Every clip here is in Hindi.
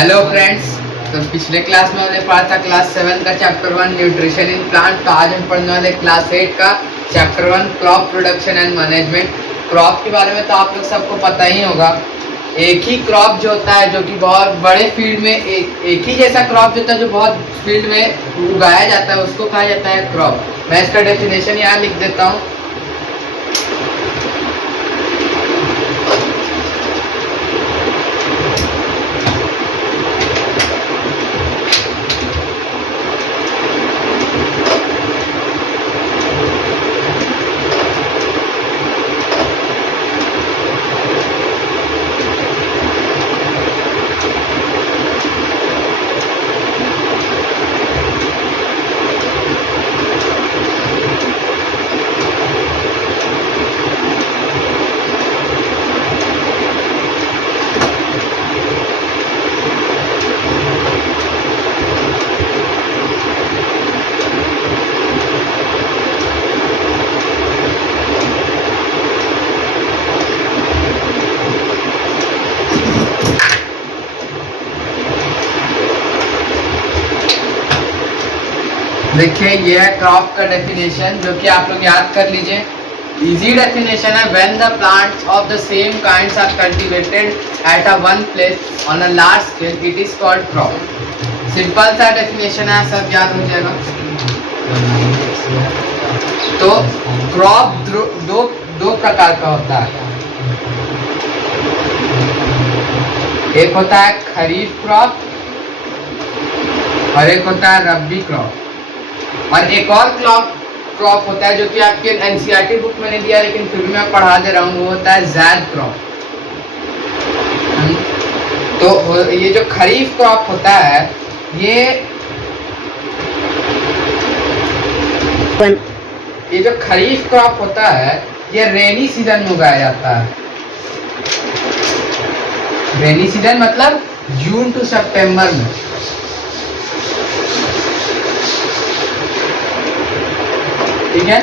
Hello friends. तो पिछले क्लास में हमने पढ़ा था क्लास 7 का चैप्टर 1 न्यूट्रिशन इन प्लांट। तो आज हम पढ़ने वाले क्लास 8 का chapter 1 crop production and management. Crop के बारे में तो आप लोग सबको पता ही होगा। एक ही क्रॉप जो होता है जो कि बहुत बड़े फील्ड में एक ही जैसा क्रॉप जो होता है जो बहुत फील्ड में उगाया जाता है उसको कहा जाता है क्रॉप। मैं इसका डेफिनेशन यहाँ लिख देता हूँ। देखिए ये है क्रॉप का डेफिनेशन जो कि आप लोग याद कर लीजिए। इजी डेफिनेशन है when the plants of the same kinds are cultivated at a one place on a large scale it is called crop. Simple सा डेफिनेशन है, सब याद हो जाएगा। तो क्रॉप दो प्रकार का होता है। एक होता है खरीफ क्रॉप और एक होता है रबी क्रॉप। और एक और क्रॉप होता है जो कि आपके एनसीईआरटी बुक में नहीं दिया लेकिन फिर भी मैं पढ़ा दे रहा हूँ, वो होता है ज़ैद क्रॉप। तो ये जो खरीफ क्रॉप होता है ये जो खरीफ क्रॉप होता है ये रेनी सीजन में उगाया जाता है। रेनी सीजन मतलब जून टू सितंबर में। ठीक है,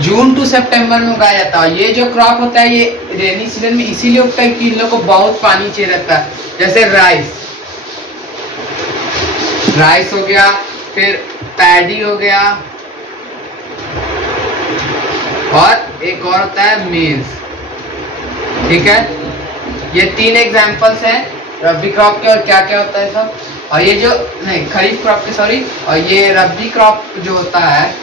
जून टू सितंबर में उगाया जाता है। ये जो क्रॉप होता है ये रेनी सीजन में इसीलिए उगता है कि इन लोगों को बहुत पानी चाहिए रहता है। जैसे राइस हो गया, फिर पैडी हो गया और एक और होता है मेज। ठीक है, ये तीन एग्जांपल्स हैं रबी क्रॉप के। और क्या क्या होता है सब, और ये जो नहीं खरीफ क्रॉप के सॉरी, और ये रबी क्रॉप जो होता है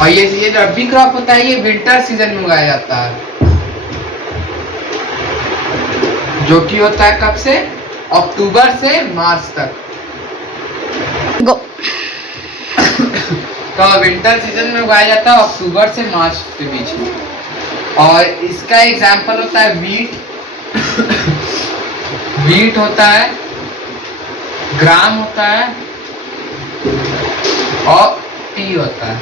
और ये रबी क्रॉप होता है ये विंटर सीजन में उगाया जाता है जो कि होता है कब से, अक्टूबर से मार्च तक। तो विंटर सीजन में उगाया जाता है अक्टूबर से मार्च के बीच में। और इसका एग्जाम्पल होता है वीट होता है, ग्राम होता है और टी होता है।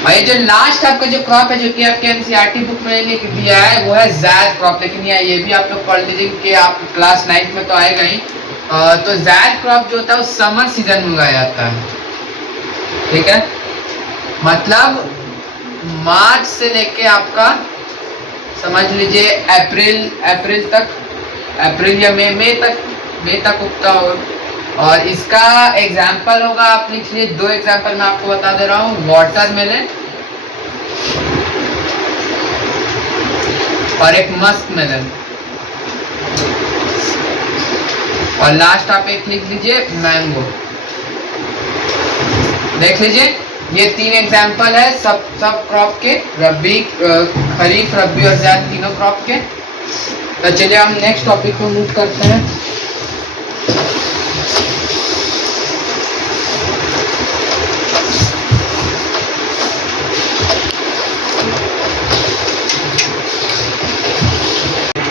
और ये जो लास्ट आपका जो क्रॉप है जो कि आपके एनसीईआरटी बुक में लिख दिया है वो है ज़ैद क्रॉप। लेकिन ये भी आप लोग पढ़ लीजिए कि आप क्लास 9 में तो आएगा ही। तो ज़ैद क्रॉप जो होता है वो समर सीजन में उगाया जाता है। ठीक है, मतलब मार्च से लेके आपका समझ लीजिए अप्रैल तक, अप्रैल या मई तक उगता हो। और इसका एग्जाम्पल होगा, आप लिख लीजिए, दो एग्जाम्पल मैं आपको बता दे रहा हूँ, वाटरमेलन और एक मस्क मेलन। और लास्ट आप एक लिख लीजिए मैंगो। देख लीजिए ये तीन एग्जाम्पल है सब क्रॉप के, रबी, खरीफ, रबी और ज़ैद तीनों क्रॉप के। तो चलिए हम नेक्स्ट टॉपिक को मूव करते हैं।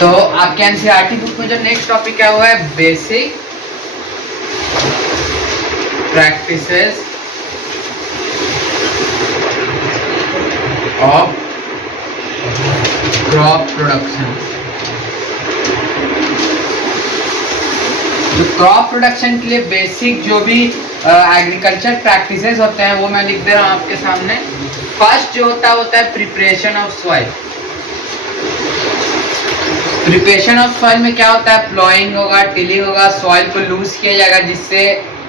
तो आपके एनसीईआरटी बुक में जो नेक्स्ट टॉपिक है वो है basic practices of crop production. तो क्रॉप प्रोडक्शन के लिए बेसिक जो भी एग्रीकल्चर प्रैक्टिसेस होते हैं वो मैं लिख दे रहा हूँ आपके सामने। फर्स्ट जो होता है preparation of soil. Preparation of soil में क्या होता है, प्लॉइंग होगा, टिलिंग होगा, सॉइल को लूज किया जाएगा जिससे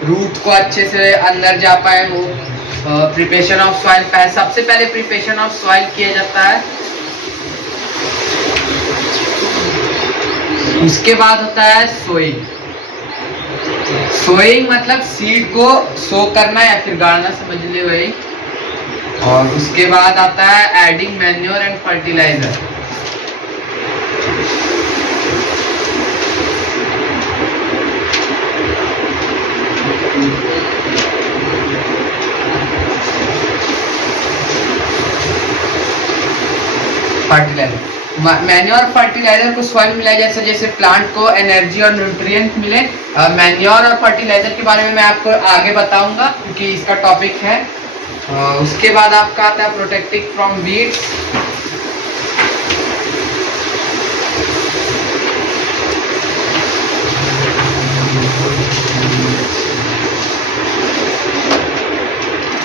रूट को अच्छे से अंदर जा पाए। वो प्रिपरेशन ऑफ सॉइल सबसे पहले प्रिपरेशन ऑफ सॉइल किया जाता है। उसके बाद होता है सोइंग। सोइंग मतलब सीड को सो करना या फिर गाड़ना, समझ ले भाई। और उसके बाद आता है adding manure and fertiliser. Fertiliser, manure fertiliser को सॉइल मिला जैसे जैसे प्लांट को एनर्जी और न्यूट्रिएंट मिले। मैन्योर और फर्टिलाइजर के बारे में मैं आपको आगे बताऊंगा क्योंकि इसका टॉपिक है। उसके बाद आपका आता है protecting from weeds.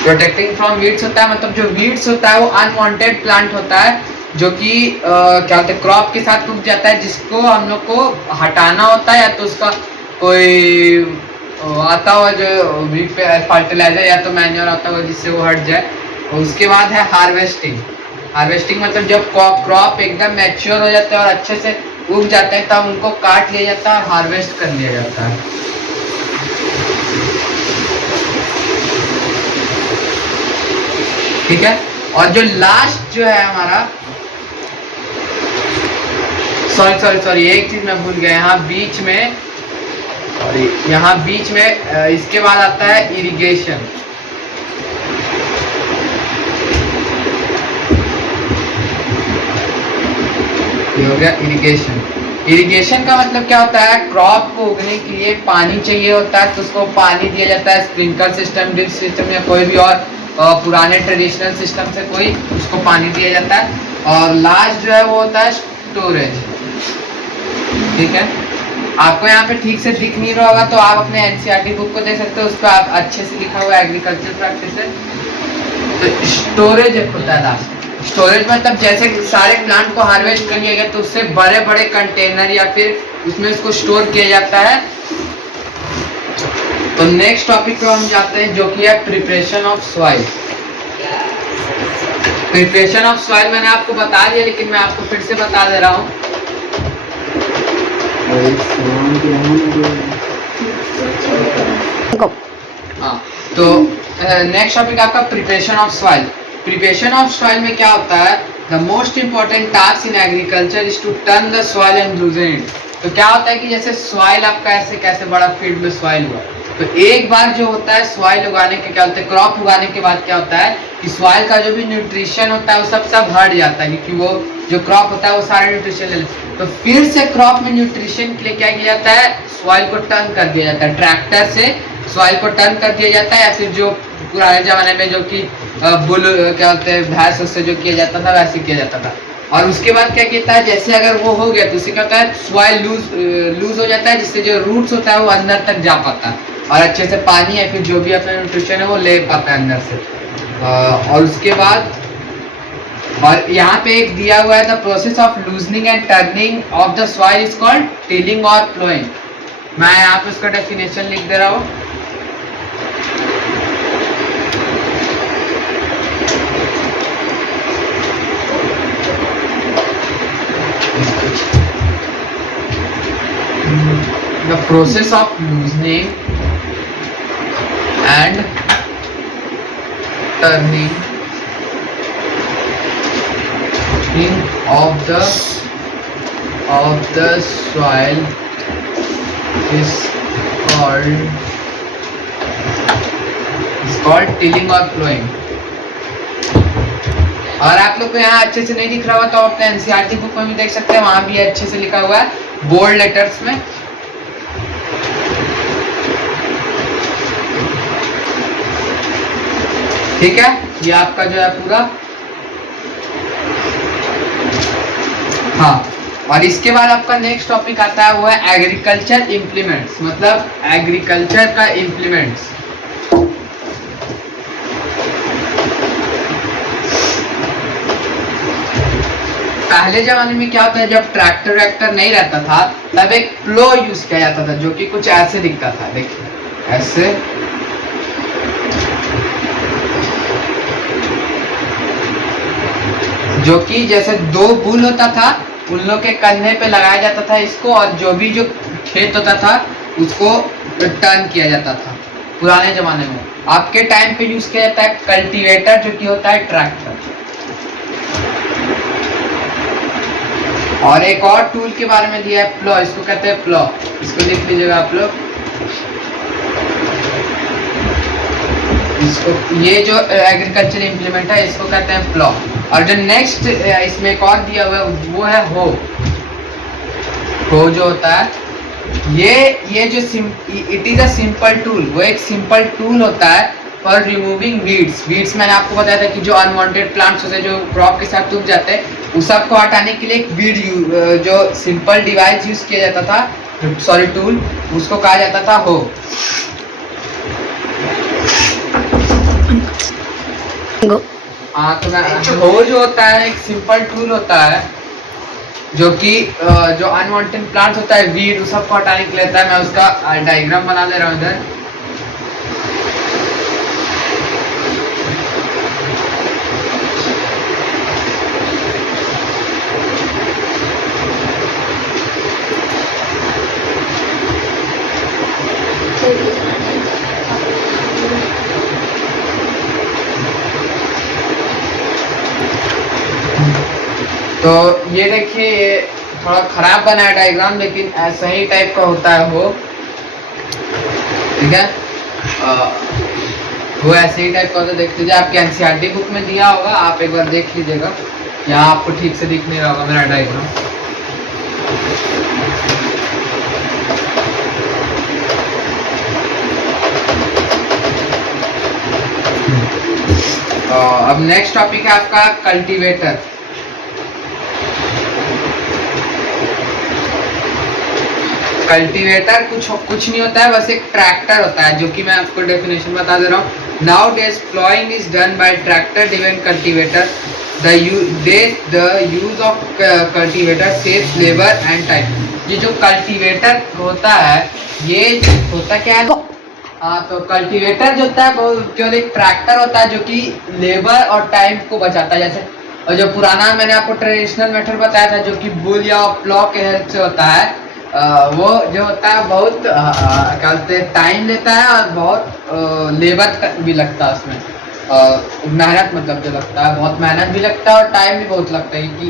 Protecting from weeds होता है मतलब जो वीड्स होता है वो अनवांटेड प्लांट होता है जो कि क्या होता है क्रॉप के साथ उग जाता है, जिसको हम लोग को हटाना होता है या तो उसका कोई आता हुआ जो फर्टिलाइजर या तो मैन्योर आता हुआ जिससे वो हट जाए। और उसके बाद है हार्वेस्टिंग। हार्वेस्टिंग मतलब जब क्रॉप एकदम मैच्योर हो जाता है और अच्छे से उग जाता है तब उनको काट लिया जाता है और हार्वेस्ट कर लिया जाता है। ठीक है। और जो लास्ट जो है हमारा, सॉरी एक चीज मैं भूल गया, यहाँ बीच में इसके बाद आता है इरिगेशन। ये हो गया इरिगेशन। इरिगेशन का मतलब क्या होता है, क्रॉप को उगने के लिए पानी चाहिए होता है तो उसको पानी दिया जाता है, स्प्रिंकलर सिस्टम, ड्रिप सिस्टम या कोई भी और पुराने ट्रेडिशनल सिस्टम से कोई उसको पानी दिया जाता है। और लास्ट जो है वो होता है स्टोरेज। ठीक है, आपको यहाँ पे ठीक से दिख नहीं रहा होगा तो आप अपने एनसीईआरटी बुक को देख सकते हो, उस पर आप अच्छे से लिखा हुआ है एग्रीकल्चर प्रैक्टिस है। तो स्टोरेज होता है लास्ट। स्टोरेज मतलब जैसे सारे प्लांट को हार्वेस्ट कर लिया गया तो उससे बड़े बड़े कंटेनर या फिर उसमें उसको स्टोर किया जाता है। तो नेक्स्ट टॉपिक पे हम जाते हैं जो कि है preparation of soil. Preparation of soil मैंने आपको बता दिया लेकिन मैं आपको फिर से बता दे रहा हूँ। हाँ, तो नेक्स्ट टॉपिक आपका preparation of soil. Preparation of soil में क्या होता है, the most important task in agriculture is to turn the soil and loosen it. तो क्या होता है कि जैसे सॉइल आपका ऐसे कैसे बड़ा फील्ड में सॉइल हुआ, तो एक बार जो होता है सॉइल उगाने के क्या होता है, क्रॉप उगाने के बाद क्या होता है कि सॉइल का जो भी न्यूट्रिशन होता है वो सब हट जाता है क्योंकि वो जो क्रॉप होता है वो सारे न्यूट्रिशन ले लेता है। तो फिर से क्रॉप में न्यूट्रिशन के लिए क्या किया जाता है, सॉइल को टर्न कर दिया जाता है, ट्रैक्टर से सॉइल को टर्न कर दिया जाता है या फिर जो पुराने जमाने में जो कि बुल क्या होते हैं भैंस उससे जो किया जाता था वैसे किया जाता था। और उसके बाद क्या कहता है, जैसे अगर वो हो गया तो उससे क्या होता है सॉइल लूज हो जाता है जिससे जो रूट्स होता है वो अंदर तक जा पाता है और अच्छे से पानी या फिर जो भी अपना न्यूट्रिशन है वो ले पाता है अंदर से। और उसके बाद और यहाँ पे एक दिया हुआ है, the process of loosening and turning of the soil is called tilling और प्लोइंग। मैं यहाँ पे उसका डेफिनेशन लिख दे रहा हूँ। The process of loosening and turning of the soil is called tilling or plowing। और आप लोग को यहाँ अच्छे से नहीं दिख रहा हुआ तो अपने एनसीईआरटी बुक में भी देख सकते हैं, वहां भी अच्छे से लिखा हुआ है बोल्ड लेटर्स में। ठीक है, ये आपका जो है पूरा। हाँ, और इसके बाद आपका नेक्स्ट टॉपिक आता है वो है एग्रीकल्चर इम्प्लीमेंट्स, मतलब एग्रीकल्चर का इम्प्लीमेंट्स। पहले जमाने में क्या होता है, जब ट्रैक्टर वैक्टर नहीं रहता था तब एक प्लो यूज किया जाता था जो कि कुछ ऐसे दिखता था। देखिए ऐसे, जो कि जैसे दो बुल होता था, उन लोग के कंधे पे लगाया जाता था इसको, और जो भी जो खेत होता था उसको टर्न किया जाता था पुराने जमाने में। आपके टाइम पे यूज किया जाता है कल्टीवेटर, जो कि होता है ट्रैक्टर। और एक और टूल के बारे में दिया है प्लो, इसको कहते हैं प्लो, इसको लिख लीजिएगा आप लोग। इसको, ये जो एग्रीकल्चर इम्प्लीमेंट है इसको कहते हैं प्लो। और जो नेक्स्ट इसमें एक और दिया हुआ है वो है हो। हो जो होता है ये जो it is a simple tool, वो एक सिंपल टूल होता है फॉर रिमूविंग वीड्स। वीड्स मैंने आपको बताया था कि जो अनवांटेड प्लांट्स होते हैं जो क्रॉप के साथ उग जाते हैं, उस सब को हटाने के लिए एक वीड जो सिंपल डिवाइस यूज किया जाता था, सॉरी टूल, उसको कहा जाता था हो। हाँ, तो हो जो होता है एक सिंपल टूल होता है जो कि जो अनवांटेड प्लांट्स होता है, वीड, उस सब को हटाने के लिए होता है। मैं उसका डायग्राम बना दे रहा हूँ इधर। तो ये देखिए, ये थोड़ा खराब बना है डायग्राम, लेकिन ऐसा ही टाइप का होता है वो, ठीक है। वो ऐसे ही टाइप का होता है, देख लीजिए आपके एनसीईआरटी बुक में दिया होगा, आप एक बार देख लीजिएगा। यहाँ आपको ठीक से दिख नहीं रहा होगा मेरा डायग्राम। अब नेक्स्ट टॉपिक है आपका कल्टीवेटर। कल्टीवेटर कुछ नहीं होता है, बस एक ट्रैक्टर होता है, जो कि मैं आपको डेफिनेशन बता दे रहा हूँ। Now days ploughing is done by tractor driven cultivator. The use of cultivator saves labour and time. ये जो कल्टीवेटर होता है, ये होता क्या है? तो कल्टीवेटर जो होता है वो केवल एक ट्रैक्टर होता है जो कि लेबर और टाइम को बचाता है। जैसे और जो पुराना मैंने आपको ट्रेडिशनल मेथड बताया था जो कि बुल या प्लॉ के हेल्प से होता है, वो जो होता है बहुत क्या बोलते हैं, टाइम लेता है और बहुत लेबर भी लगता है उसमें, मेहनत मतलब जो लगता है, बहुत मेहनत भी लगता है और टाइम भी बहुत लगता है कि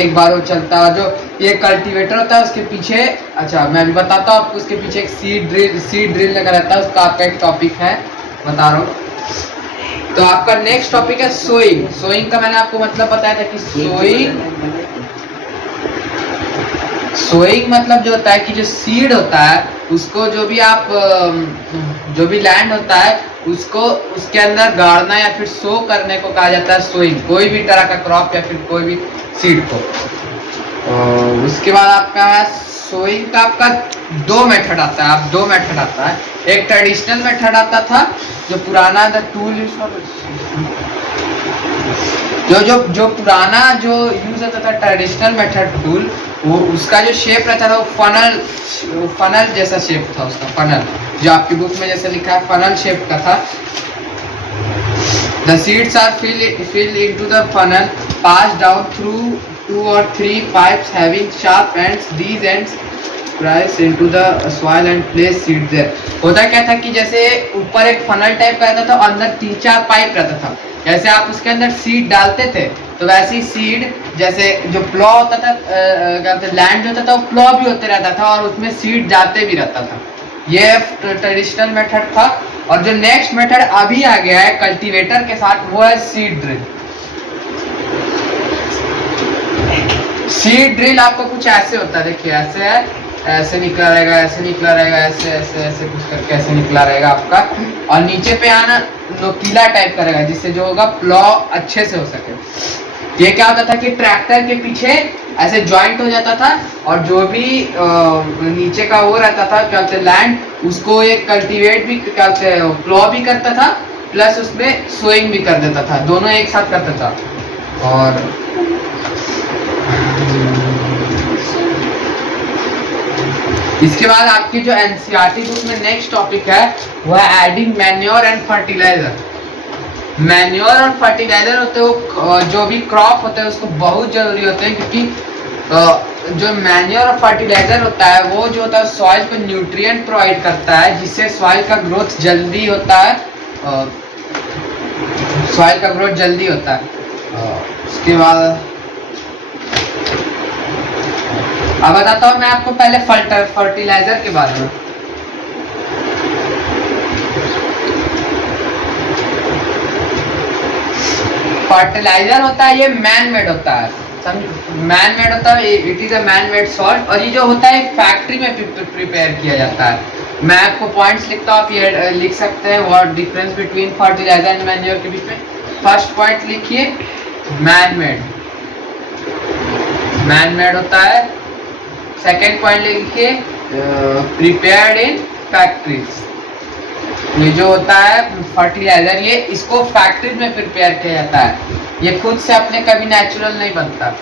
एक बार वो चलता है। जो ये कल्टीवेटर होता है उसके पीछे, अच्छा मैं भी बताता हूँ आपको, उसके पीछे एक सीड ड्रिल लगा रहता है, उसका आपका एक टॉपिक है, बता रहा हूँ। तो आपका नेक्स्ट टॉपिक है सोइंग। सोइंग का मैंने आपको मतलब बताया था कि सोइंग मतलब जो होता है कि जो सीड होता है उसको, जो भी लैंड होता है उसको उसके अंदर गाड़ना या फिर सो करने को कहा जाता है सोइंग, कोई भी तरह का क्रॉप या फिर कोई भी सीड को। उसके बाद आपका है सोइंग का आपका दो मेथड आता है, दो मेथड आता है। एक ट्रेडिशनल मेथड आता था जो पुराना टूल जो पुराना जो यूज होता था ट्रेडिशनल मेथड टूल, वो उसका जो शेप रहता था वो फनल जैसा शेप था उसका, फनल जो आपकी बुक में जैसे लिखा है फनल शेप का था। The seeds are filled into the funnel, passed down through 2 or 3 pipes having sharp ends. These ends press into the soil and place seeds there. होता क्या था कि जैसे ऊपर एक फनल टाइप का रहता था, अंदर 3-4 पाइप रहता था। जैसे आप उसके अंदर सीड डालते थे तो वैसे ही सीड, जैसे जो प्लॉ होता था, लैंड जो होता था वो प्लॉ भी होते रहता था और उसमें सीड जाते भी रहता था। ये ट्रेडिशनल मेथड था। और जो नेक्स्ट मेथड अभी आ गया है कल्टीवेटर के साथ, वो है सीड ड्रिल। सीड ड्रिल आपको कुछ ऐसे होता है, देखिए ऐसे है, ऐसे निकला रहेगा, ऐसे निकला रहेगा, ऐसे ऐसे ऐसे कुछ करके ऐसे निकला रहेगा आपका, और नीचे पे आना नोकीला टाइप का रहेगा, जिससे जो होगा प्लॉ अच्छे से हो सके। ये क्या होता था कि ट्रैक्टर के पीछे ऐसे जॉइंट हो जाता था और जो भी नीचे का वो रहता था क्या बोलते लैंड, उसको ये कल्टीवेट भी क्या बोलते प्लॉ भी करता था, प्लस उसमें सोइंग भी कर देता था, दोनों एक साथ करता था। और इसके बाद आपकी जो एनसीईआरटी बुक में नेक्स्ट टॉपिक है वो है adding manure and fertiliser. Manure और फर्टिलाइजर होते हैं जो भी क्रॉप होते हैं उसको बहुत जरूरी होते हैं, क्योंकि जो मैन्योर और फर्टिलाइजर होता है वो जो होता है सॉइल को न्यूट्रिएंट प्रोवाइड करता है, जिससे सॉइल का ग्रोथ जल्दी होता है। सॉइल का ग्रोथ जल्दी होता है। उसके बाद अब बताता हूँ मैं आपको पहले फर्टिलाइजर के बारे में। फर्टिलाइजर होता है ये मैन मेड होता है, समझ, मैन मेड होता है, it is a man made salt, और ये जो होता है फैक्ट्री में प्रिपेयर किया जाता है। मैं आपको पॉइंट्स लिखता हूँ, आप ये लिख सकते हैं what difference between fertilizer and manure के बीच में। फर्स्ट पॉइंट लिखिए मैन मेड, मैन मेड होता है। सेकेंड पॉइंट लिखिए प्रिपेयर्ड इन फैक्ट्रीज। ये जो होता है फर्टिलाइजर ये इसको फैक्ट्रीज में प्रिपेयर किया जाता है, ये खुद से अपने कभी नेचुरल नहीं बनता।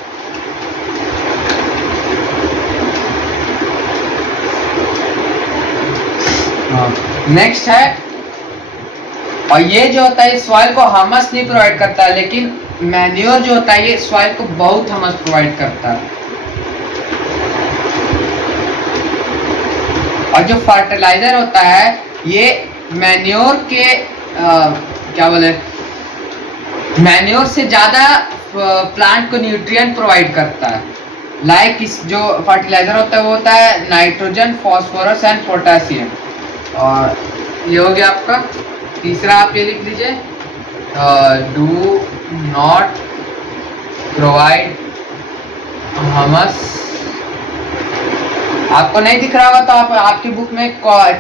नेक्स्ट है, और ये जो होता है सॉइल को हमस नहीं प्रोवाइड करता है, लेकिन मैन्योर जो होता है ये सॉइल को बहुत हमस प्रोवाइड करता है। और जो फर्टिलाइजर होता है ये मैन्योर के क्या बोले, मैन्योर से ज्यादा प्लांट को न्यूट्रिएंट प्रोवाइड करता है। लाइक इस जो फर्टिलाइजर होता है वो होता है नाइट्रोजन, फास्फोरस एंड पोटेशियम। और ये हो गया आपका तीसरा, आप ये लिख लीजिए डू नॉट प्रोवाइड हमस। आपको नहीं दिख रहा होगा तो आप आपकी बुक में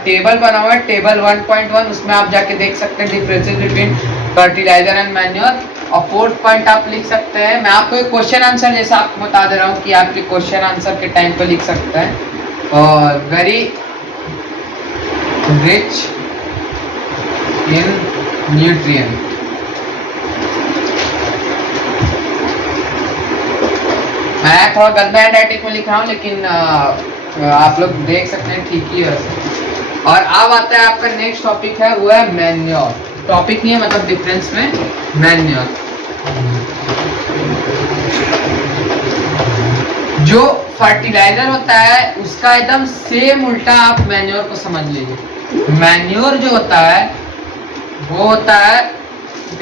टेबल बना हुआ है, टेबल 1.1, उसमें आप जाके देख सकते हैं differences between fertilizer and manure. और फोर्थ पॉइंट आप लिख सकते हैं, मैं आपको एक क्वेश्चन आंसर जैसा आपको बता दे रहा हूँ कि आपके क्वेश्चन आंसर के टाइम पे लिख सकते हैं। और वेरी रिच इन न्यूट्रिएंट। मैं थोड़ा गंदा हैंडराइटिंग में लिख रहा हूँ, लेकिन आप लोग देख सकते हैं ठीक ही है। और अब आता है आपका नेक्स्ट टॉपिक है वो है मैन्योर। टॉपिक नहीं है मतलब डिफरेंस में मैन्योर। जो फर्टिलाइजर होता है उसका एकदम सेम उल्टा आप मैन्योर को समझ लीजिए। मैन्योर जो होता है वो होता है,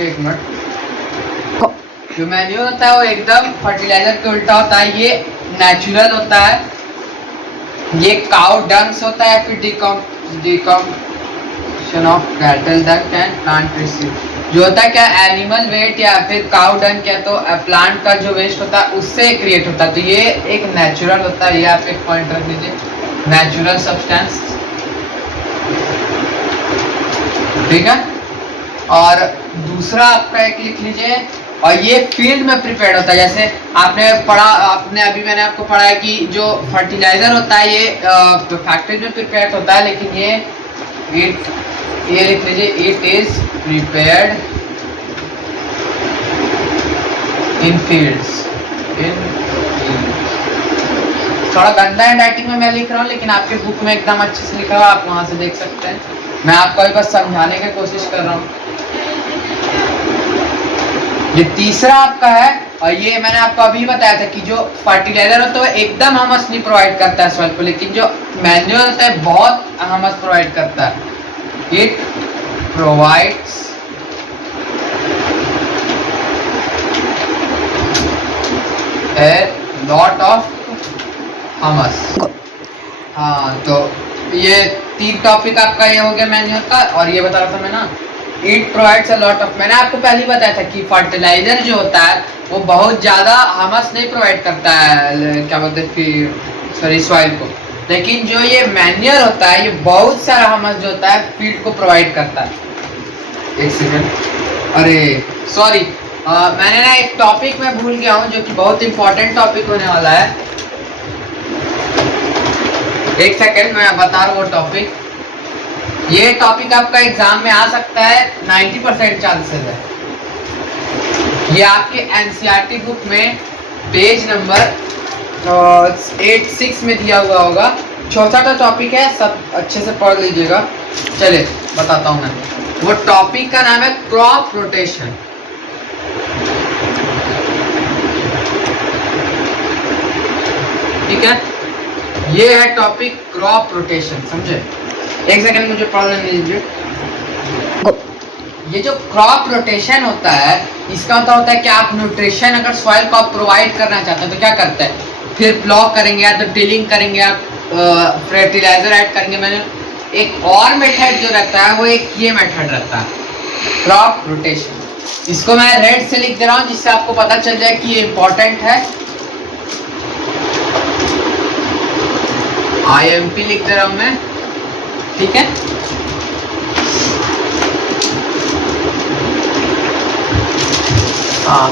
एक मिनट, जो मैन्योर होता है वो एकदम फर्टिलाइजर के उल्टा होता है। ये नेचुरल होता है, ये काउ डंग्स होता है, फिर decomposition of cattle dung and plant waste. जो होता है क्या एनिमल वेट या फिर काउ डंग क्या तो प्लांट का जो वेस्ट होता है उससे क्रिएट होता है। तो ये एक नेचुरल होता है, ये आप एक पॉइंट रख लीजिए, नेचुरल सब्सटेंस, ठीक है। और दूसरा आपका एक लिख लीजिए, और ये फील्ड में प्रिपेयर्ड होता है। जैसे आपने पढ़ा, आपने अभी मैंने आपको पढ़ा है कि जो फर्टिलाइजर होता है ये फैक्ट्री में प्रिपेयर्ड होता है, लेकिन ये लिख लीजिए it is prepared in fields. थोड़ा गंदा हैंडराइटिंग में मैं लिख रहा हूँ, लेकिन आपके बुक में एकदम अच्छे से लिखा हुआ, आप वहां से देख सकते हैं। मैं आपको अभी बस समझाने की कोशिश कर रहा हूँ। ये तीसरा आपका है, और ये मैंने आपको अभी बताया था कि जो फर्टिलाइजर होता है एकदम हमस नहीं प्रोवाइड करता है सॉइल को, लेकिन जो मैन्योर होता है बहुत हमस प्रोवाइड करता है। It provides a lot of humus. हाँ, तो ये तीन टॉपिक आपका ये हो गया मैन्योर का। और ये बता रहा था मैं ना, it provides a lot of, मैंने आपको पहले ही बताया था कि फर्टिलाइजर जो होता है वो बहुत ज़्यादा हमस नहीं प्रोवाइड करता है, क्या बोलते हैं, सॉरी, सॉइल को। लेकिन जो ये मैन्योर होता है ये बहुत सारा हमस जो होता है फील्ड को प्रोवाइड करता है। एक सेकेंड, अरे सॉरी, मैंने ना एक टॉपिक में भूल गया हूँ जो कि बहुत इंपॉर्टेंट टॉपिक होने वाला है। एक सेकेंड, मैं बता रहा हूँ वो टॉपिक। ये टॉपिक आपका एग्जाम में आ सकता है, 90% चांसेस है। ये आपके एनसीईआरटी बुक में पेज नंबर 86 में दिया हुआ होगा। चौथा टॉपिक है, सब अच्छे से पढ़ लीजिएगा। चलिए बताता हूँ मैं, वो टॉपिक का नाम है क्रॉप रोटेशन। ठीक है, ये है टॉपिक क्रॉप रोटेशन, समझे? एक सेकंड मुझे पढ़ लेने दीजिए। ये जो क्रॉप रोटेशन होता है, इसका मतलब होता है कि आप न्यूट्रिशन अगर सॉइल को आप प्रोवाइड करना चाहते हैं तो क्या करते हैं, फिर प्लॉ करेंगे या तो टिलिंग करेंगे, आप फर्टिलाइजर ऐड करेंगे। मैंने एक और मेथड जो रहता है वो एक ये मेथड रहता है क्रॉप रोटेशन। इसको मैं रेड से लिख दे रहा हूँ जिससे आपको पता चल जाए कि ये इंपॉर्टेंट है। IMP लिख दे रहा हूँ मैं, ठीक है। हाँ,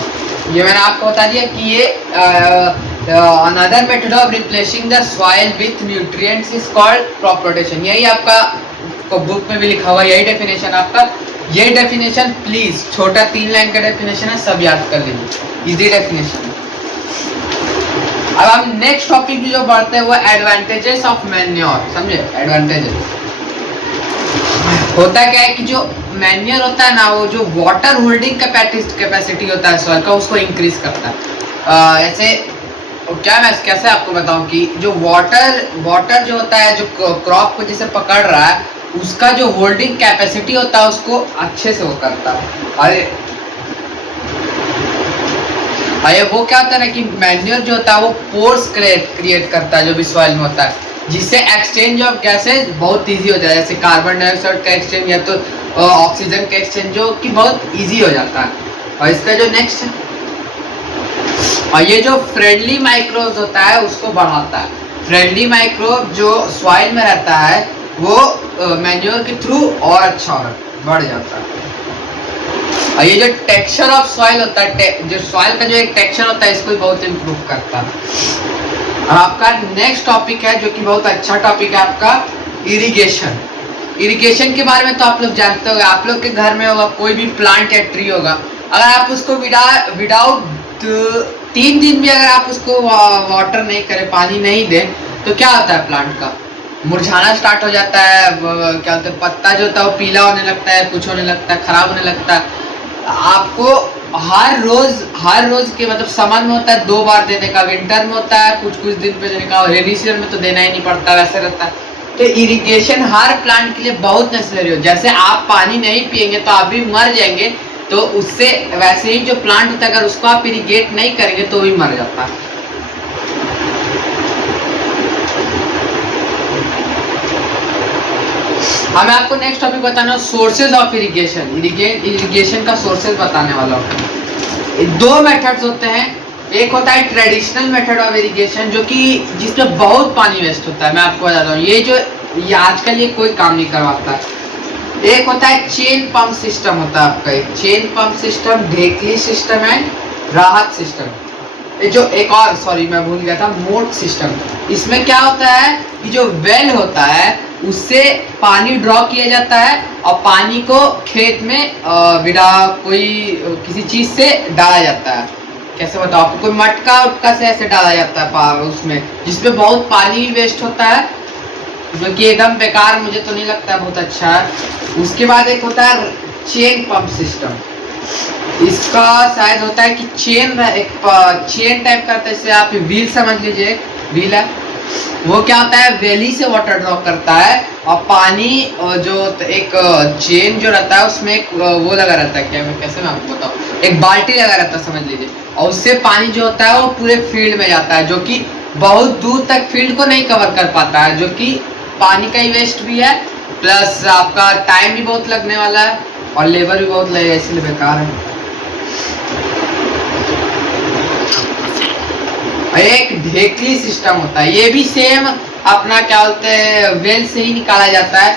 ये मैंने आपको बता दिया कि ये another method of replacing the soil with nutrients is called crop rotation. यही आपका बुक में भी लिखा हुआ, यही डेफिनेशन आपका। ये डेफिनेशन प्लीज छोटा 3 लाइन का डेफिनेशन है, सब याद कर लीजिए, इजी डेफिनेशन। अब हम नेक्स्ट टॉपिक भी जो बढ़ते हैं वो एडवांटेजेस ऑफ मैन्योर, समझे? एडवांटेजेस होता क्या है कि जो मैन्योर होता है ना, वो जो वाटर होल्डिंग कैपेसिटी होता है सॉइल का, उसको इंक्रीज करता है। ऐसे क्या मैं कैसे आपको बताऊं कि जो वाटर जो होता है, जो क्रॉप को जैसे पकड़ रहा है, उसका जो होल्डिंग कैपेसिटी होता है उसको अच्छे से वो करता है। अरे वो क्या होता है ना कि मैन्योर जो होता है वो पोर्स क्रिएट करता है जो भी सॉइल में होता है, जिससे एक्सचेंज ऑफ गैसेज बहुत इजी हो जाता है, जैसे कार्बन डाइऑक्साइड का एक्सचेंज या तो ऑक्सीजन का एक्सचेंज, जो कि बहुत इजी हो जाता है। और इसका जो नेक्स्ट है, और ये जो फ्रेंडली माइक्रोब्स होता है उसको बढ़ाता है। फ्रेंडली माइक्रोब जो सॉइल में रहता है वो मैन्योर के थ्रू और अच्छा बढ़ जाता है। और ये जो टेक्सचर ऑफ सॉइल होता है, जो सॉइल का जो एक टेक्सचर होता है, इसको भी बहुत इम्प्रूव करता है। और आपका नेक्स्ट टॉपिक है जो कि बहुत अच्छा टॉपिक है आपका, इरिगेशन। इरिगेशन के बारे में तो आप लोग जानते होंगे, आप लोग के घर में होगा कोई भी प्लांट या ट्री होगा, अगर आप उसको विदाउट 3 दिन भी अगर आप उसको वाटर नहीं करें, पानी नहीं दें, तो क्या होता है, प्लांट का मुरझाना स्टार्ट हो जाता है। क्या होता है, पत्ता जो होता है वो पीला होने लगता है, कुछ होने लगता है, खराब होने लगता है। आपको हर रोज के मतलब समर में होता है 2 बार देने का, विंटर में होता है कुछ दिन पे देने का, और रेनी सीजन में तो देना ही नहीं पड़ता, वैसे रहता है। तो इरिगेशन हर प्लांट के लिए बहुत नेसेसरी हो। जैसे आप पानी नहीं पिएंगे तो आप भी मर जाएंगे, तो उससे वैसे ही जो प्लांट होता है अगर उसको आप इरिगेट नहीं करेंगे तो भी मर जाता है। मैं आपको नेक्स्ट टॉपिक बताना, सोर्सेज ऑफ इरिगेशन। इरिगेशन का सोर्सेज बताने वाला हूँ। 2 मेथड्स होते हैं, एक होता है ट्रेडिशनल मेथड ऑफ इरिगेशन जो कि जिसमें बहुत पानी वेस्ट होता है। मैं आपको बताता हूँ, ये आजकल ये कोई काम नहीं करवाता। एक होता है चेन पंप सिस्टम होता है आपका, एक चेन पंप सिस्टम, ढेकली सिस्टम एंड राहत सिस्टम। ये जो एक और, सॉरी मैं भूल गया था, मोट सिस्टम। इसमें क्या होता है कि जो वेल होता है उससे पानी ड्रॉ किया जाता है और पानी को खेत में कोई किसी चीज से डाला जाता है। कैसे बताओ आपको, कोई मटका उटका से ऐसे डाला जाता है उसमें, जिसमें बहुत पानी वेस्ट होता है, जो कि एकदम बेकार, मुझे तो नहीं लगता बहुत अच्छा है। उसके बाद एक होता है चेन पंप सिस्टम। इसका शायद होता है कि चेन टाइप का, जैसे आप व्हील समझ लीजिए, व्हील है, वो क्या होता है वैली से वाटर ड्रॉ करता है और पानी जो एक चेन जो रहता है उसमें एक वो लगा रहता है, क्या मैं कैसे मैं आपको बताऊँ, एक बाल्टी लगा रहता है समझ लीजिए, और उससे पानी जो होता है वो पूरे फील्ड में जाता है, जो कि बहुत दूर तक फील्ड को नहीं कवर कर पाता है, जो कि पानी का ही वेस्ट भी है, प्लस आपका टाइम भी बहुत लगने वाला है और लेबर भी बहुत लगेगा, इसलिए बेकार है। एक ढेकली सिस्टम होता है, ये भी सेम अपना क्या बोलते हैं वेल से ही निकाला जाता है।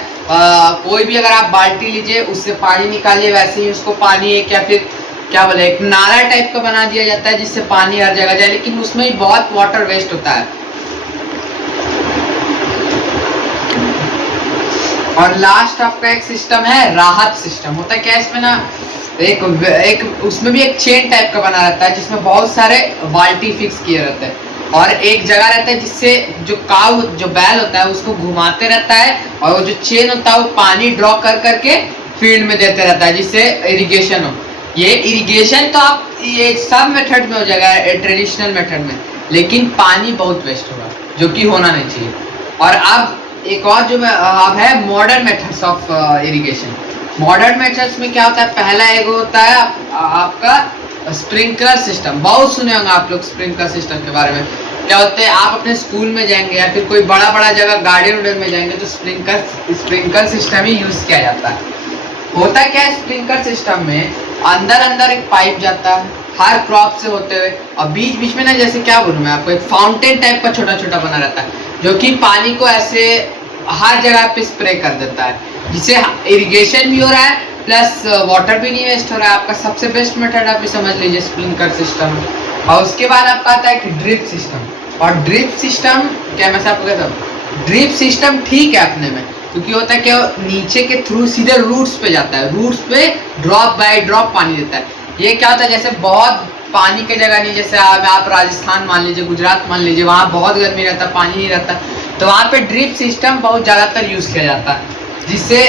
कोई भी अगर आप बाल्टी लीजिए उससे पानी निकालिए, वैसे ही उसको पानी एक या फिर क्या बोले एक नाला टाइप का बना दिया जाता है जिससे पानी हर जगह जाए, लेकिन उसमें ही बहुत वाटर वेस्ट होता है। और लास्ट आपका एक सिस्टम है राहत सिस्टम। होता है क्या इसमें ना, एक उसमें भी एक चेन टाइप का बना रहता है जिसमें बहुत सारे बाल्टी फिक्स किए रहते हैं। और एक जगह रहता है जिससे जो काव जो बैल होता है उसको घुमाते रहता है, और वो जो चेन होता है वो पानी ड्रॉ कर करके फील्ड में देते रहता है जिससे इरिगेशन हो। ये इरिगेशन तो आप ये सब मेथड में हो जाएगा ट्रेडिशनल मेथड में, लेकिन पानी बहुत वेस्ट होगा जो कि होना नहीं चाहिए। और अब एक और जो अब है modern methods of irrigation. Modern methods में क्या होता है, पहला एक होता है आपका स्प्रिंकलर सिस्टम। बहुत सुने होंगे आप लोग स्प्रिंकलर सिस्टम के बारे में। क्या होते हैं, आप अपने स्कूल में जाएंगे या फिर कोई बड़ा बड़ा जगह गार्डन वार्डन में जाएंगे तो स्प्रिंकलर सिस्टम ही यूज किया जाता है। होता क्या है स्प्रिंकलर सिस्टम में, अंदर अंदर एक पाइप जाता है हर क्रॉप से होते हुए, और बीच बीच में ना जैसे क्या बोलूं मैं आपको, एक फाउंटेन टाइप का छोटा छोटा बना रहता है जो कि पानी को ऐसे हर जगह पे स्प्रे कर देता है, जिससे इरिगेशन भी हो रहा है प्लस वाटर भी नहीं वेस्ट हो रहा है। आपका सबसे बेस्ट मेथड आप समझ लीजिए स्प्रिंकलर सिस्टम। और उसके बाद आपका आता है कि ड्रिप सिस्टम। और ड्रिप सिस्टम क्या मैं आपको कहता हूँ, ड्रिप सिस्टम ठीक है अपने में, क्योंकि होता है क्या नीचे के थ्रू सीधे रूट्स पे जाता है, रूट्स पे ड्रॉप बाय ड्रॉप पानी देता है। ये क्या होता है, जैसे बहुत पानी की जगह नहीं, जैसे आप राजस्थान मान लीजिए, गुजरात मान लीजिए, वहाँ बहुत गर्मी रहता है, पानी नहीं रहता, तो वहाँ पे ड्रिप सिस्टम बहुत ज़्यादातर यूज़ किया जाता है, जिससे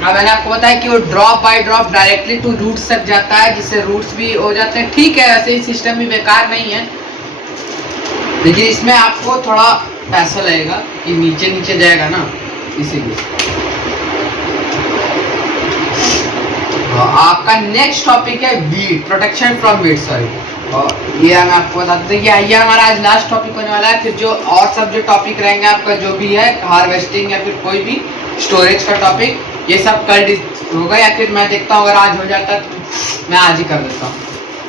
मैंने आपको बताया कि वो drop by drop directly to roots तक जाता है, जिससे रूट्स भी हो जाते हैं। ठीक है, ऐसे ही सिस्टम भी बेकार नहीं है, लेकिन इसमें आपको थोड़ा पैसा लगेगा कि नीचे नीचे जाएगा ना, इसीलिए। आपका नेक्स्ट टॉपिक है weed, protection from weed, sorry. और ये मैं आपको बता देते हैं कि ये हमारा आज लास्ट टॉपिक होने वाला है। फिर जो और सब जो टॉपिक रहेंगे आपका जो भी है हार्वेस्टिंग या फिर कोई भी स्टोरेज का टॉपिक, ये सब कल होगा, या फिर मैं देखता हूँ अगर आज हो जाता है तो मैं आज ही कर देता हूँ।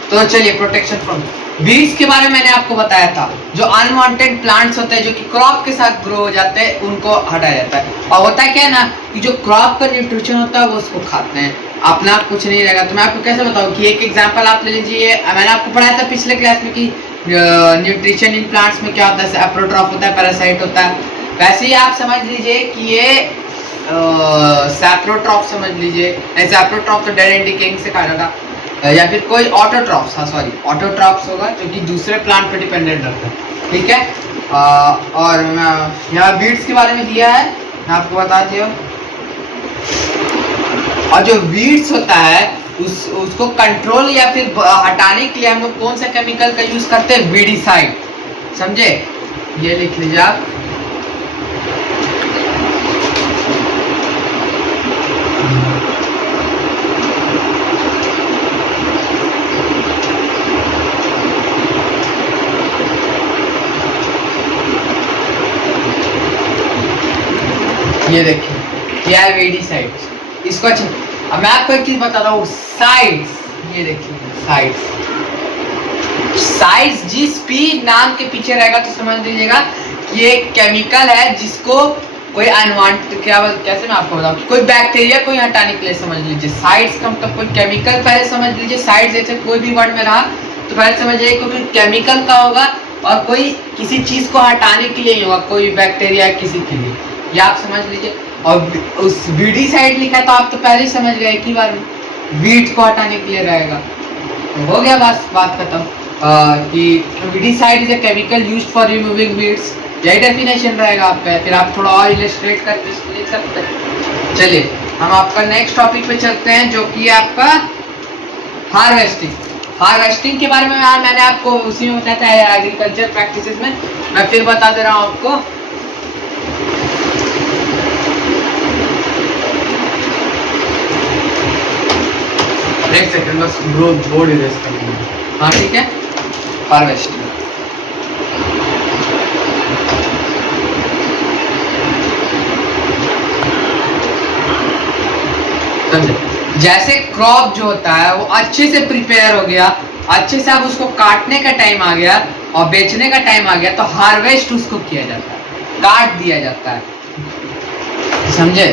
तो चलिए, प्रोटेक्शन फ्रॉम वीड्स के बारे में मैंने आपको बताया था। जो अनवांटेड प्लांट्स होते हैं जो कि क्रॉप के साथ ग्रो हो जाते हैं, उनको हटाया जाता है। और होता है क्या है ना कि जो क्रॉप का न्यूट्रिशन होता है वो उसको खाते हैं, अपना कुछ नहीं रहेगा। तो मैं आपको कैसे बताऊँ कि एक एग्जांपल आप ले लीजिए, मैंने आपको पढ़ाया था पिछले क्लास में कि न्यूट्रिशन इन प्लांट्स में क्या होता है, एप्रोट्रॉफ होता है, पैरासाइट होता है। वैसे ही आप समझ लीजिए कि ये सैप्रोट्रॉफ समझ लीजिए। सैप्रोट्रॉफ तो डेड एंड डिकेइंग से कहा जाता, या फिर कोई ऑटोट्रॉफ्स, हाँ सॉरी ऑटोट्रॉफ्स होगा जो कि दूसरे प्लांट पर डिपेंडेंट रहता है, ठीक है। और यहाँ वीड्स के बारे में दिया है, मैं आपको बता दिया। और जो वीड्स होता है उसको कंट्रोल या फिर हटाने के लिए हम लोग कौन सा केमिकल का यूज करते हैं, वीडीसाइड, समझे, ये लिख लीजिए आप। ये देखिए, ये है वीडीसाइड्स, इसको अच्छा। अब मैं आपको एक चीज बता रहा हूँ, साइड्स, ये देखिए साइड्स, साइड्स जिस भी नाम के पीछे रहेगा तो समझ लीजिएगा कि ये केमिकल है जिसको कोई अनवांटेड, क्या कैसे मैं आपको बताऊँ, कोई बैक्टीरिया को हटाने के लिए समझ लीजिए। साइड्स का मतलब कोई केमिकल, पहले समझ लीजिए साइड्स जैसे कोई भी वर्ड में रहा तो पहले समझ लीजिए कोई केमिकल का होगा और कोई किसी चीज को हटाने के लिए ही होगा, कोई बैक्टीरिया किसी के लिए, ये आप समझ लीजिए। और उस वीडीसाइड लिखा है तो आप तो पहले ही समझ गए कि बार में वीड्स को हटाने के लिए रहेगा, तो हो गया बात खत्म। कि weedicide is a chemical used for removing weeds, यही डेफिनेशन रहेगा आपका। फिर आप थोड़ा और इलस्ट्रेट करके लिख सकते हैं। चलिए हम आपका नेक्स्ट टॉपिक पे चलते हैं जो कि आपका हार्वेस्टिंग। हार्वेस्टिंग के बारे में मैंने आपको उसी में बताया था एग्रीकल्चर प्रैक्टिसेस में, मैं फिर बता दे रहा हूँ आपको। एक सेकंड बस बोर्ड इरेज कर लूँगा, हाँ ठीक है। हार्वेस्टिंग जैसे क्रॉप जो होता है वो अच्छे से प्रिपेयर हो गया, अच्छे से अब उसको काटने का टाइम आ गया और बेचने का टाइम आ गया, तो हार्वेस्ट उसको किया जाता है, काट दिया जाता है, समझे।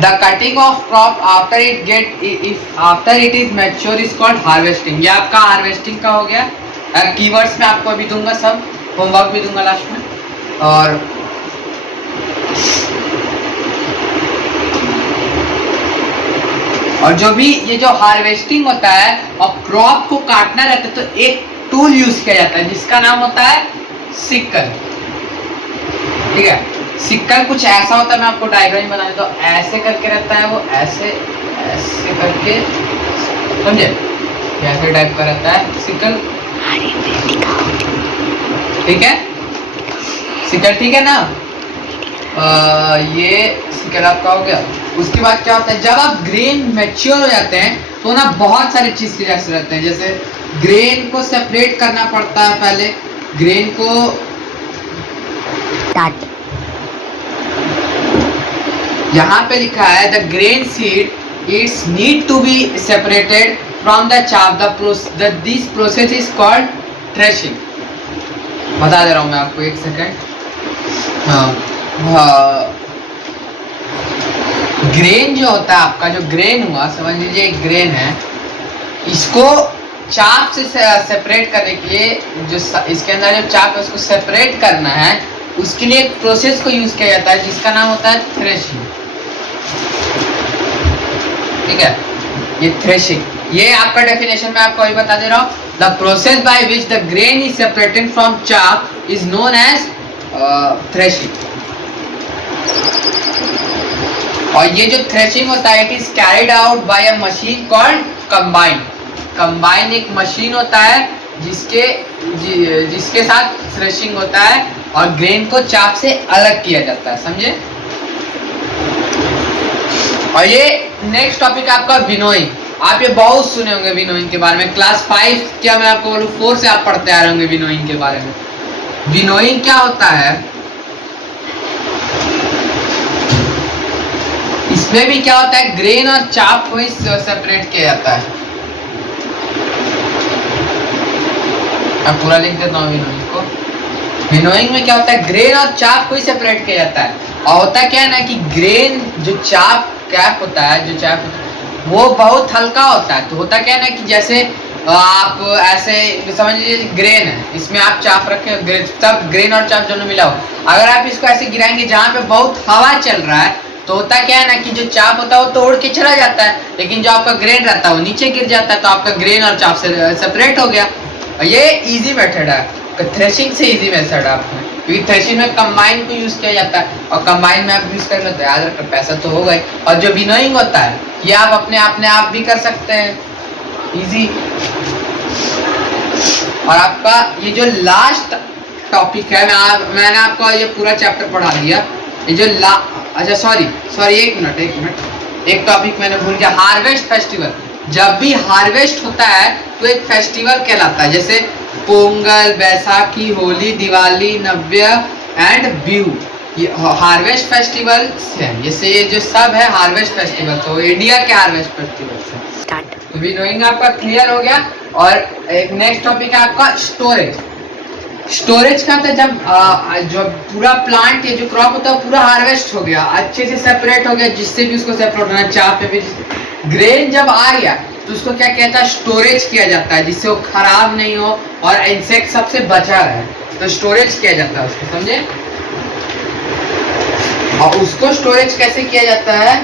The cutting of crop after it is mature is called harvesting. ये आपका हार्वेस्टिंग का हो गया। कीवर्ड्स में आपको अभी दूंगा, सब होमवर्क भी दूंगा लास्ट में। और जो भी ये जो हार्वेस्टिंग होता है और क्रॉप को काटना रहता है तो एक टूल यूज किया जाता है जिसका नाम होता है सिक्कल, ठीक है। सिक्कल कुछ ऐसा होता है, मैं आपको डायग्राम बनाने तो ऐसे करके रहता है, वो ऐसे ऐसे करके, समझे, ऐसे टाइप का रहता है सिक्कल, ठीक है। सिक्कल ठीक है ना। ये सिक्कल आपका हो गया। उसके बाद क्या होता है, जब आप ग्रेन मैच्योर हो जाते हैं तो ना बहुत सारी चीज की जैसे रहते हैं, जैसे ग्रेन को सेपरेट करना पड़ता है पहले, ग्रेन को यहाँ पे लिखा है the grain seed its need to be separated from the chaff, this process is called threshing. बता दे रहा हूँ मैं आपको, एक सेकेंड। ग्रेन जो होता है आपका, जो ग्रेन हुआ, समझ लीजिए एक ग्रेन है, इसको चाप से सेपरेट करने के लिए, जो इसके अंदर जो चाप है उसको सेपरेट करना है, उसके लिए एक प्रोसेस को यूज किया जाता है जिसका नाम होता है थ्रेशिंग, ठीक है। ये थ्रेशिंग, ये आपका डेफिनेशन में आपको अभी बता दे रहा हूँ। The process by which the grain is separated from चाप इज नोन एज थ्रेशिंग। और ये जो थ्रेशिंग होता है, it is carried out by a machine called combine. Combine एक मशीन होता है जिसके साथ थ्रेशिंग होता है और ग्रेन को चाप से अलग किया जाता है, समझे। और ये नेक्स्ट टॉपिक आपका विनोइंग। आप ये बहुत सुने होंगे विनोइंग के बारे में, क्लास 5 क्या मैं आपको बोलूं 4 से आप पढ़ते आ रहे होंगे विनोइंग के बारे में। विनोइंग क्या होता है, इसमें भी क्या होता है, ग्रेन और चाप को ही सेपरेट किया जाता है। मैं पूरा लिख देता हूँ विनोइंग को। विनोइंग में क्या होता है, ग्रेन और चाप को ही सेपरेट किया जाता है। और होता क्या है ना कि ग्रेन जो चाप कैप होता है, जो चाप वो बहुत हल्का होता है। तो होता क्या है ना कि जैसे आप ऐसे समझ लीजिए ग्रेन है, इसमें आप चाप रखे, तब ग्रेन और चाप दोनों मिला हो, अगर आप इसको ऐसे गिराएंगे जहाँ पे बहुत हवा चल रहा है, तो होता क्या है ना कि जो चाप होता है वो तोड़ के चला जाता है, लेकिन जो आपका ग्रेन रहता है वो नीचे गिर जाता है, तो आपका ग्रेन और चाप से सेपरेट हो गया। और ये इजी मेथड है, थ्रेशिंग से इजी मेथड है आपको, क्योंकि थ्रेशिंग में कंबाइन को यूज किया जाता है, और कंबाइन में आप यूज कर लेते हैं, याद रखकर पैसा तो हो गए। और जो विनोइंग होता है ये आप अपने आप भी कर सकते हैं, इजी। और आपका ये जो लास्ट टॉपिक है, मैंने आपको ये पूरा चैप्टर पढ़ा दिया। ये जो अच्छा सॉरी एक मिनट, एक टॉपिक मैंने भूल गया, हार्वेस्ट फेस्टिवल। जब भी हार्वेस्ट होता है तो एक फेस्टिवल कहलाता है, जैसे पोंगल, बैसाखी, होली, दिवाली, नव्य एंड बिहू, ये हार्वेस्ट फेस्टिवल है। जैसे ये जो सब है हार्वेस्ट फेस्टिवल, तो इंडिया के हार्वेस्ट फेस्टिवल है। तो विनोइंग आपका क्लियर हो गया। और एक नेक्स्ट टॉपिक है आपका स्टोरेज। स्टोरेज का था जब जो पूरा प्लांट या जो क्रॉप होता है वो पूरा हार्वेस्ट हो गया, अच्छे से सेपरेट हो गया, जिससे भी उसको सेपरेट होना, चाप पे भी ग्रेन जब आ गया तो उसको क्या कहता है, स्टोरेज किया जाता है, जिससे वो खराब नहीं हो और इंसेक्ट सबसे बचा रहे, तो स्टोरेज किया जाता है उसको, समझे। और उसको स्टोरेज कैसे किया जाता है,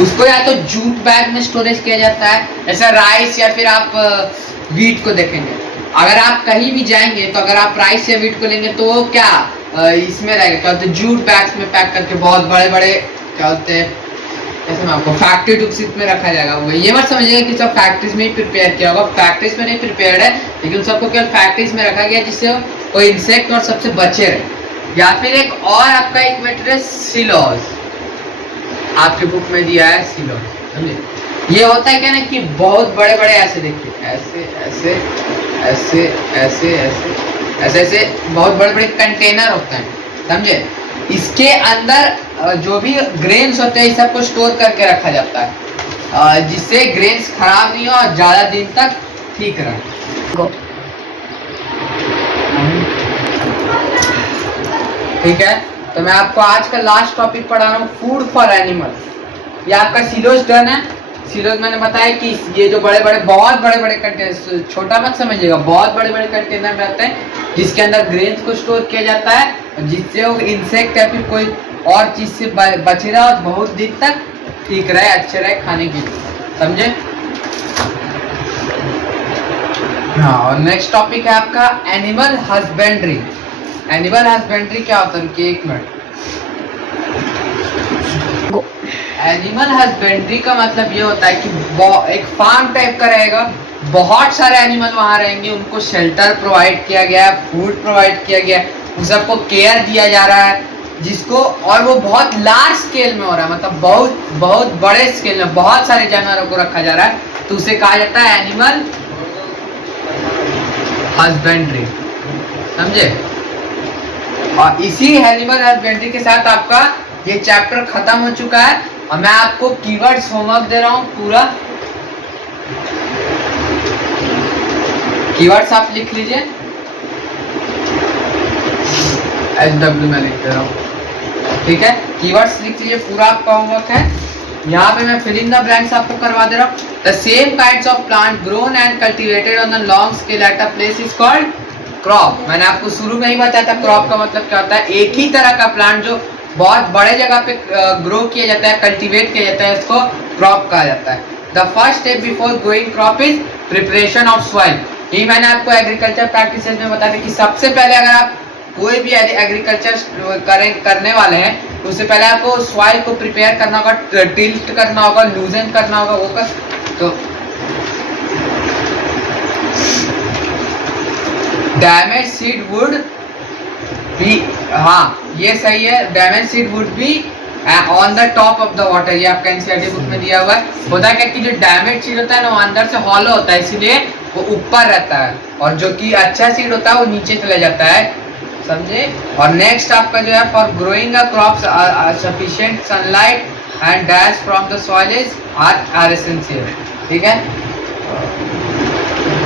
उसको या तो जूट बैग में स्टोरेज किया जाता है, ऐसा राइस, या फिर आप वीट को देखेंगे, अगर आप कहीं भी जाएंगे तो अगर आप राइस या वीट को लेंगे तो वो क्या इसमें रहेगा, क्या बोलते हैं, जूट बैग्स में पैक करके, बहुत बड़े बड़े क्या बोलते हैं, ऐसे में आपको फैक्ट्री टुक्सिट में रखा जाएगा। वो ये मत समझिएगा कि सब फैक्ट्रीज में ही प्रिपेयर किया होगा, फैक्ट्रीज में नहीं प्रिपेयर्ड है, लेकिन सबको केवल फैक्ट्रीज में रखा गया जिससे वो इंसेक्ट और सबसे बचे रहे। या फिर एक और आपका एक मेथड सिलोज, आपके बुक में दिया है सिलोज, समझे। ये होता है क्या ना कि बहुत बड़े बड़े ऐसे देखिए, ऐसे ऐसे ऐसे ऐसे ऐसे ऐसे ऐसे बहुत बड़े बड़े कंटेनर होते हैं, समझे। इसके अंदर जो भी ग्रेन्स होते हैं इस सबको स्टोर करके रखा जाता है, जिससे ग्रेन्स खराब नहीं हो और ज्यादा दिन तक ठीक रहे। ठीक है, तो मैं आपको आज का लास्ट टॉपिक पढ़ा रहा हूँ, फूड फॉर एनिमल्स। ये आपका सिलोज डन है। सिलोज मैंने बताया कि ये जो बड़े बड़े बहुत बड़े बड़े कंटेनर, छोटा मत समझिएगा, बहुत बड़े बड़े कंटेनर रहते हैं जिसके अंदर ग्रेन्स को स्टोर किया जाता है, जिससे वो इंसेक्ट या फिर कोई और चीज से बचे रहे और बहुत दिन तक ठीक रहे, अच्छे रहे खाने के लिए, समझे। हाँ, और नेक्स्ट टॉपिक है आपका एनिमल हस्बेंड्री। एनिमल हस्बेंड्री क्या होता है कि एक मिनट, एनिमल हस्बेंड्री का मतलब ये होता है कि एक फार्म टाइप का रहेगा, बहुत सारे एनिमल वहाँ रहेंगे, उनको शेल्टर प्रोवाइड किया गया है, फूड प्रोवाइड किया गया है, उन सबको केयर दिया जा रहा है, जिसको, और वो बहुत लार्ज स्केल में हो रहा है, मतलब बहुत बहुत बड़े स्केल में बहुत सारे जानवरों को रखा जा रहा है, तो उसे कहा जाता है एनिमल हस्बेंड्री, समझे। और इसी एनिमल हस्बेंड्री के साथ आपका ये चैप्टर खत्म हो चुका है, और मैं आपको कीवर्ड्स होमवर्क दे रहा हूँ पूरा। कीवर्ड्स आप लिख लीजिए, SW में लिख दे रहा हूँ, ठीक है। कीवर्ड्स लिख लीजिए, पूरा आपका होमवर्क है। यहाँ पे मैं फिल इन द ब्लैंक्स आपको करवा दे रहा हूँ। The same kinds of plant grown and cultivated on the long scale at a place is called crop. मैंने आपको शुरू में ही बताया था क्रॉप का मतलब क्या होता है, एक ही तरह का प्लांट जो बहुत बड़े जगह पे ग्रो किया जाता है, कल्टीवेट किया जाता है, उसको क्रॉप कहा जाता है। The first step before growing crop is preparation of soil. यही मैंने आपको एग्रीकल्चर प्रैक्टिसेस में बताया था कि सबसे पहले अगर आप कोई भी एग्रीकल्चर करने वाले हैं तो उससे पहले आपको सॉइल को प्रिपेयर करना होगा, टिल्ट करना होगा, लूजन करना होगा, वो कर तो डैमेज सीड वुड बी, हाँ ये सही है, damage seed would be on the top of the water. ये आपका एनसीईआरटी बुक में दिया हुआ है। होता है क्या कि जो डैमेज सीड होता है ना वो अंदर से हॉलो होता है, इसीलिए वो ऊपर रहता है, और जो कि अच्छा सीड होता है वो नीचे चले जाता है, समझे। और नेक्स्ट आपका जो है, for growing a crops sufficient sunlight and dash from the soil is are essential, ठीक है।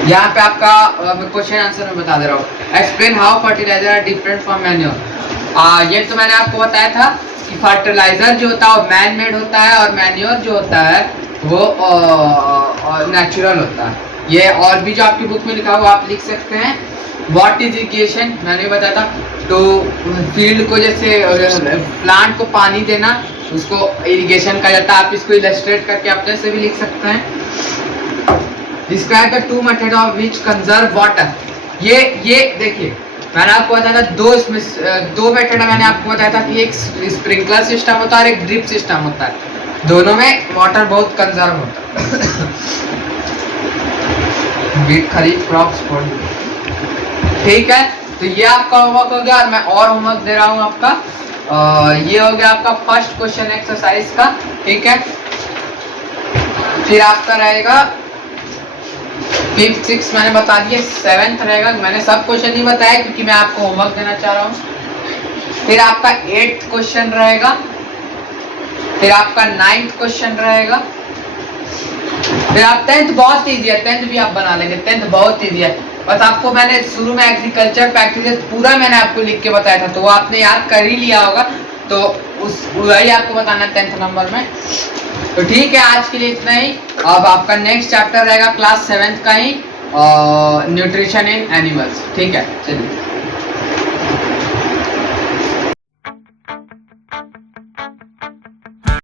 यहाँ पे आपका क्वेश्चन आंसर में बता दे रहा हूँ। Explain how fertilizer are different from manure. ये तो मैंने आपको बताया था कि फर्टिलाइजर जो होता है वो मैन मेड होता है, और मैन्योर जो होता है वो नेचुरल होता है। ये और भी जो आपकी बुक में लिखा हुआ आप लिख सकते हैं। व्हाट इज इरिगेशन, मैंने बताया था, तो फील्ड को जैसे प्लांट को पानी देना उसको इरिगेशन कहा जाता है। आप इसको इलस्ट्रेट करके अपने से भी लिख सकते हैं। Describe the two method of which conserve water. ये देखिए मैंने आपको बताया था दो मेथड मैंने आपको बताया था कि एक स्प्रिंकलर सिस्टम होता है और एक ड्रिप सिस्टम होता है। दोनों में वाटर बहुत कंजर्व होता है। बीट खरीफ क्रॉप्स फॉर, ठीक है। तो ये आपका होमवर्क हो गया, और मैं और होमवर्क दे रहा हूँ आपका। ये हो गया आपका फर्स्ट क्वेश्चन एक्सरसाइज का, ठीक है। फिर आपका रहेगा 5th 6th मैंने बता दिया, 7th रहेगा, मैंने सब क्वेश्चन नहीं बताया क्योंकि मैं आपको होमवर्क देना चाह रहा हूँ। फिर आपका 8th क्वेश्चन रहेगा, फिर आपका 9th क्वेश्चन रहेगा, फिर आप 10th बहुत ईजी है, 10th भी आप बना लेंगे, 10th बहुत ईजी है। बस आपको मैंने शुरू में एग्रीकल्चर प्रैक्टिसेस पूरा मैंने आपको लिख के बताया था, तो वो आपने याद कर ही लिया होगा, तो वही आपको बताना 10th नंबर में। तो ठीक है, आज के लिए इतना ही। अब आपका नेक्स्ट चैप्टर रहेगा क्लास 7th का ही, न्यूट्रिशन इन एनिमल्स, ठीक है, चलिए।